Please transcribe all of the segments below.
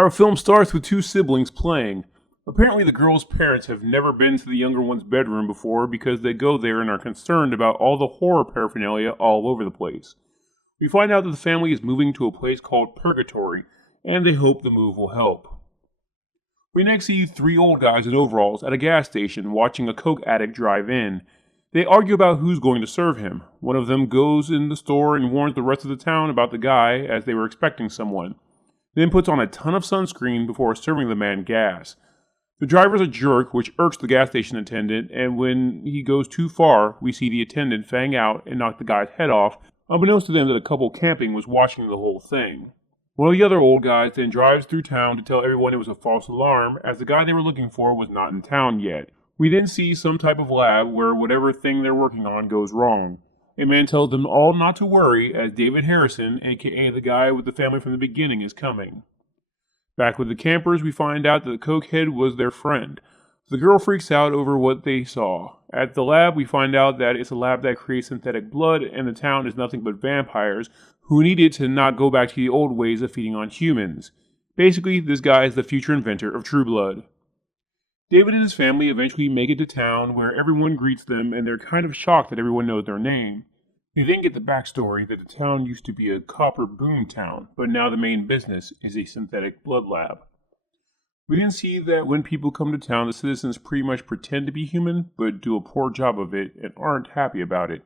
Our film starts with two siblings playing. Apparently, the girl's parents have never been to the younger one's bedroom before because they go there and are concerned about all the horror paraphernalia all over the place. We find out that the family is moving to a place called Purgatory, and they hope the move will help. We next see three old guys in overalls at a gas station watching a coke addict drive in. They argue about who's going to serve him. One of them goes in the store and warns the rest of the town about the guy as they were expecting someone, then puts on a ton of sunscreen before serving the man gas. The driver's a jerk, which irks the gas station attendant, and when he goes too far, we see the attendant fang out and knock the guy's head off, unbeknownst to them that a couple camping was watching the whole thing. One of the other old guys then drives through town to tell everyone it was a false alarm, as the guy they were looking for was not in town yet. We then see some type of lab where whatever thing they're working on goes wrong. A man tells them all not to worry, as David Harrison, aka the guy with the family from the beginning, is coming. Back with the campers, we find out that the cokehead was their friend. The girl freaks out over what they saw. At the lab, we find out that it's a lab that creates synthetic blood, and the town is nothing but vampires who need it to not go back to the old ways of feeding on humans. Basically, this guy is the future inventor of True Blood. David and his family eventually make it to town, where everyone greets them, and they're kind of shocked that everyone knows their name. We then get the backstory that the town used to be a copper boom town, but now the main business is a synthetic blood lab. We then see that when people come to town, the citizens pretty much pretend to be human, but do a poor job of it and aren't happy about it.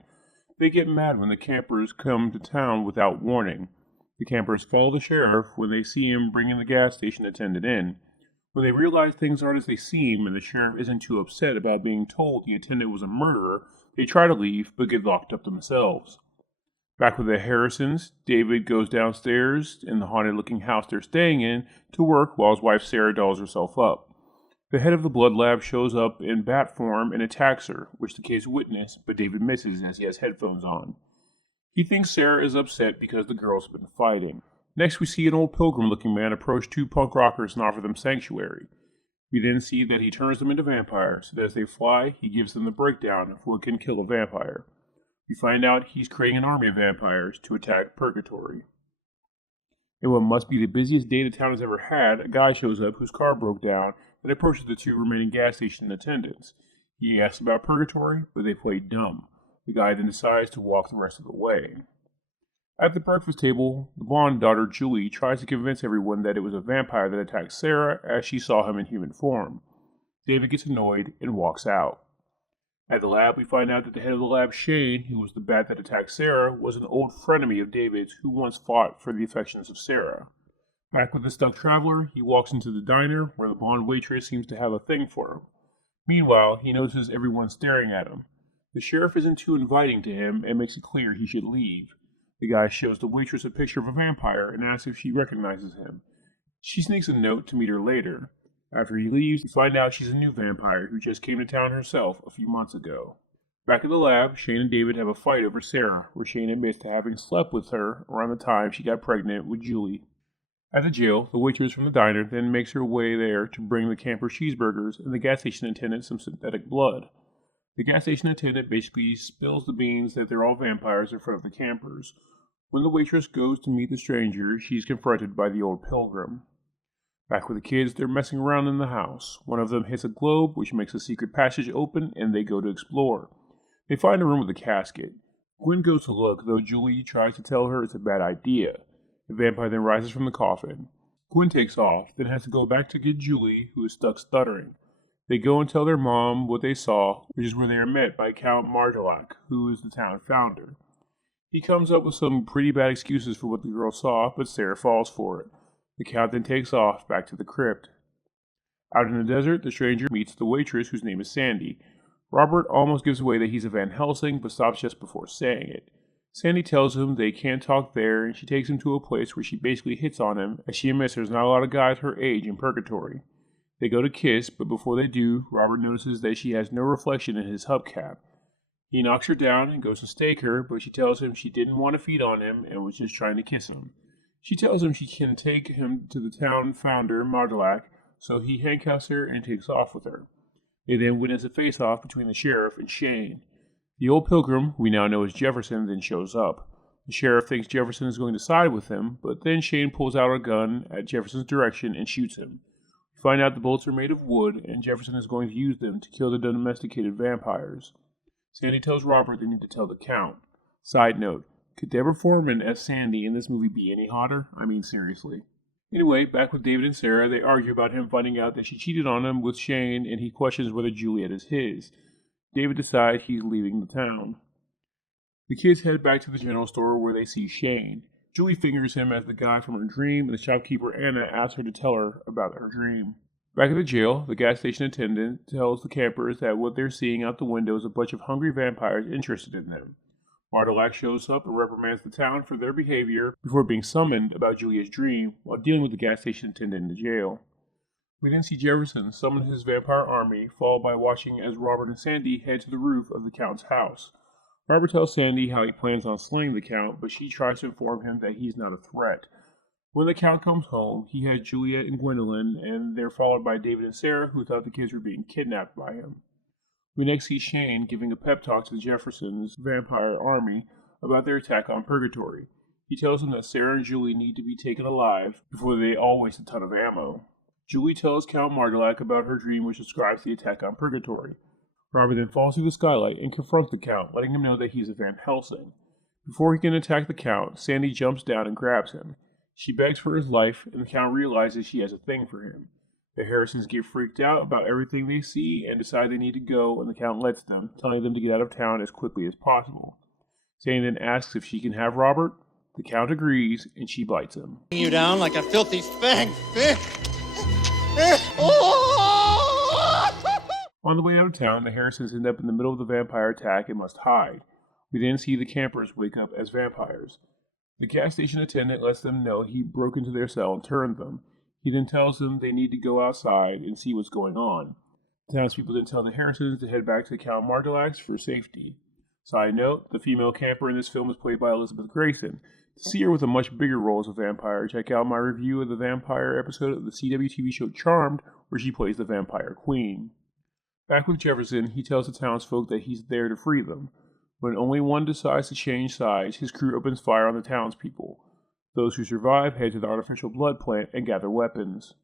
They get mad when the campers come to town without warning. The campers follow the sheriff when they see him bringing the gas station attendant in. When they realize things aren't as they seem and the sheriff isn't too upset about being told the attendant was a murderer, they try to leave but get locked up themselves. Back with the Harrisons, David goes downstairs in the haunted-looking house they're staying in to work while his wife Sarah dolls herself up. The head of the blood lab shows up in bat form and attacks her, which the kids witness, but David misses as he has headphones on. He thinks Sarah is upset because the girls have been fighting. Next we see an old pilgrim-looking man approach two punk rockers and offer them sanctuary. We then see that he turns them into vampires, so that as they fly, he gives them the breakdown of what can kill a vampire. We find out he's creating an army of vampires to attack Purgatory. In what must be the busiest day the town has ever had, a guy shows up whose car broke down and approaches the two remaining gas station attendants. He asks about Purgatory, but they play dumb. The guy then decides to walk the rest of the way. At the breakfast table, the blonde daughter Julie tries to convince everyone that it was a vampire that attacked Sarah as she saw him in human form. David gets annoyed and walks out. At the lab, we find out that the head of the lab, Shane, who was the bat that attacked Sarah, was an old frenemy of David's who once fought for the affections of Sarah. Back with the stuck traveler, he walks into the diner where the blonde waitress seems to have a thing for him. Meanwhile, he notices everyone staring at him. The sheriff isn't too inviting to him and makes it clear he should leave. The guy shows the waitress a picture of a vampire and asks if she recognizes him. She sneaks a note to meet her later. After he leaves, we find out she's a new vampire who just came to town herself a few months ago. Back at the lab, Shane and David have a fight over Sarah, where Shane admits to having slept with her around the time she got pregnant with Julie. At the jail, the waitress from the diner then makes her way there to bring the camper cheeseburgers and the gas station attendant some synthetic blood. The gas station attendant basically spills the beans that they're all vampires in front of the campers. When the waitress goes to meet the stranger, she's confronted by the old pilgrim. Back with the kids, they're messing around in the house. One of them hits a globe, which makes a secret passage open, and they go to explore. They find a room with a casket. Gwen goes to look, though Julie tries to tell her it's a bad idea. The vampire then rises from the coffin. Gwen takes off, then has to go back to get Julie, who is stuck stuttering. They go and tell their mom what they saw, which is where they are met by Count Martelak, who is the town founder. He comes up with some pretty bad excuses for what the girl saw, but Sarah falls for it. The Count then takes off back to the crypt. Out in the desert, the stranger meets the waitress, whose name is Sandy. Robert almost gives away that he's a Van Helsing, but stops just before saying it. Sandy tells him they can't talk there, and she takes him to a place where she basically hits on him, as she admits there's not a lot of guys her age in Purgatory. They go to kiss, but before they do, Robert notices that she has no reflection in his hubcap. He knocks her down and goes to stake her, but she tells him she didn't want to feed on him and was just trying to kiss him. She tells him she can take him to the town founder, Martelak, so he handcuffs her and takes off with her. They then witness a face-off between the sheriff and Shane. The old pilgrim, who we now know as Jefferson, then shows up. The sheriff thinks Jefferson is going to side with him, but then Shane pulls out a gun at Jefferson's direction and shoots him. We find out the bullets are made of wood, and Jefferson is going to use them to kill the domesticated vampires. Sandy tells Robert they need to tell the Count. Side note, could Deborah Foreman as Sandy in this movie be any hotter? I mean, seriously. Anyway, back with David and Sarah, they argue about him finding out that she cheated on him with Shane, and he questions whether Juliet is his. David decides he's leaving the town. The kids head back to the general store where they see Shane. Julie fingers him as the guy from her dream, and the shopkeeper Anna asks her to tell her about her dream. Back at the jail, the gas station attendant tells the campers that what they're seeing out the window is a bunch of hungry vampires interested in them. Martelak shows up and reprimands the town for their behavior before being summoned about Julia's dream while dealing with the gas station attendant in the jail. We then see Jefferson summon his vampire army, followed by watching as Robert and Sandy head to the roof of the Count's house. Robert tells Sandy how he plans on slaying the Count, but she tries to inform him that he's not a threat. When the Count comes home, he has Juliet and Gwendolyn, and they're followed by David and Sarah, who thought the kids were being kidnapped by him. We next see Shane giving a pep talk to Jefferson's vampire army about their attack on Purgatory. He tells them that Sarah and Julie need to be taken alive before they all waste a ton of ammo. Julie tells Count Martelak about her dream which describes the attack on Purgatory. Robert then falls through the skylight and confronts the Count, letting him know that he's a Van Helsing. Before he can attack the Count, Sandy jumps down and grabs him. She begs for his life, and the Count realizes she has a thing for him. The Harrisons get freaked out about everything they see and decide they need to go, and the Count lets them, telling them to get out of town as quickly as possible. Sandy then asks if she can have Robert. The Count agrees, and she bites him. You down like a filthy fang. On the way out of town, the Harrisons end up in the middle of the vampire attack and must hide. We then see the campers wake up as vampires. The gas station attendant lets them know he broke into their cell and turned them. He then tells them they need to go outside and see what's going on. The townspeople then tell the Harrisons to head back to Count Martelak's for safety. Side note, the female camper in this film is played by Elizabeth Gracen. To see her with a much bigger role as a vampire, check out my review of the vampire episode of the CW TV show Charmed, where she plays the vampire queen. Back with Jefferson, he tells the townsfolk that he's there to free them. When only one decides to change sides, his crew opens fire on the townspeople. Those who survive head to the artificial blood plant and gather weapons.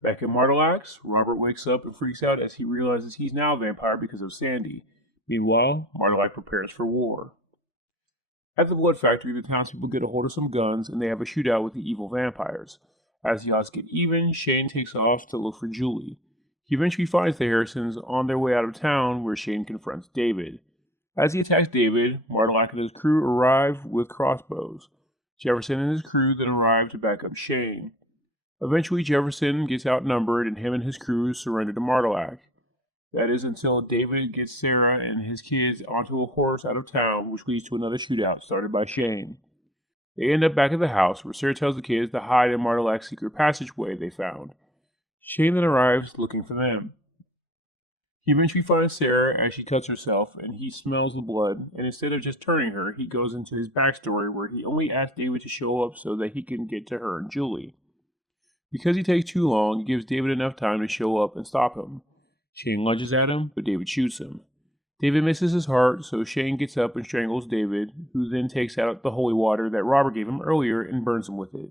Back in Martelak's, Robert wakes up and freaks out as he realizes he's now a vampire because of Sandy. Meanwhile, Martelak prepares for war. At the blood factory, the townspeople get a hold of some guns and they have a shootout with the evil vampires. As the odds get even, Shane takes off to look for Julie. He eventually finds the Harrisons on their way out of town, where Shane confronts David. As he attacks David, Martelak and his crew arrive with crossbows. Jefferson and his crew then arrive to back up Shane. Eventually, Jefferson gets outnumbered and him and his crew surrender to Martelak. That is until David gets Sarah and his kids onto a horse out of town, which leads to another shootout started by Shane. They end up back at the house, where Sarah tells the kids to hide in Martelak's secret passageway they found. Shane then arrives looking for them. He eventually finds Sarah as she cuts herself, and he smells the blood, and instead of just turning her, he goes into his backstory where he only asked David to show up so that he can get to her and Julie. Because he takes too long, he gives David enough time to show up and stop him. Shane lunges at him, but David shoots him. David misses his heart, so Shane gets up and strangles David, who then takes out the holy water that Robert gave him earlier and burns him with it.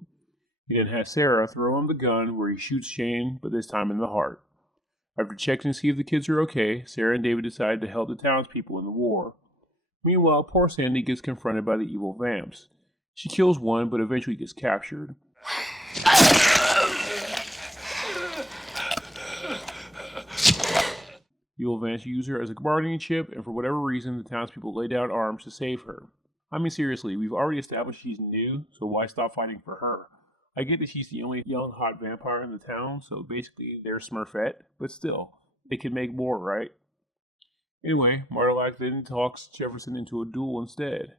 He then has Sarah throw him the gun where he shoots Shane, but this time in the heart. After checking to see if the kids are okay, Sarah and David decide to help the townspeople in the war. Meanwhile, poor Sandy gets confronted by the evil vamps. She kills one, but eventually gets captured. Evil vamps use her as a bargaining chip, and for whatever reason, the townspeople lay down arms to save her. I mean, seriously, we've already established she's new, so why stop fighting for her? I get that she's the only young, hot vampire in the town, so basically they're Smurfette, but still, they can make more, right? Anyway, Martelak then talks Jefferson into a duel instead.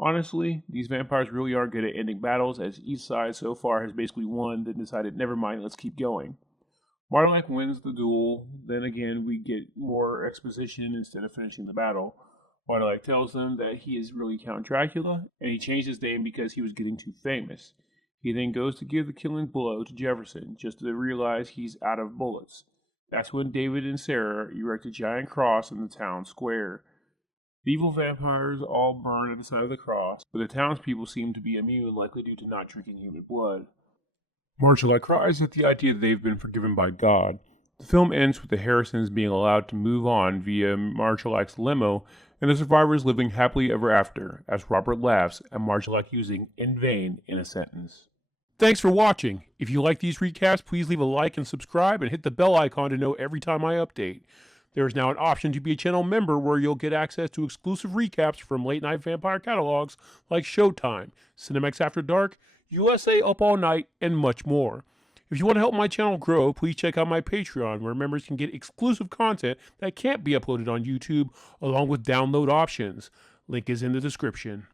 Honestly, these vampires really aren't good at ending battles, as each side so far has basically won, then decided, never mind, let's keep going. Martelak wins the duel, then again we get more exposition instead of finishing the battle. Martelak tells them that he is really Count Dracula, and he changed his name because he was getting too famous. He then goes to give the killing blow to Jefferson, just to realize he's out of bullets. That's when David and Sarah erect a giant cross in the town square. The evil vampires all burn at the sign of the cross, but the townspeople seem to be immune, likely due to not drinking human blood. Marshall cries at the idea that they've been forgiven by God. The film ends with the Harrisons being allowed to move on via Marshall's limo, and the survivors living happily ever after, as Robert laughs at Marshall using "in vain" in a sentence. Thanks for watching. If you like these recaps, please leave a like and subscribe, and hit the bell icon to know every time I update. There is now an option to be a channel member where you'll get access to exclusive recaps from late-night vampire catalogs like Showtime, Cinemax After Dark, USA Up All Night, and much more. If you want to help my channel grow, please check out my Patreon, where members can get exclusive content that can't be uploaded on YouTube, along with download options. Link is in the description.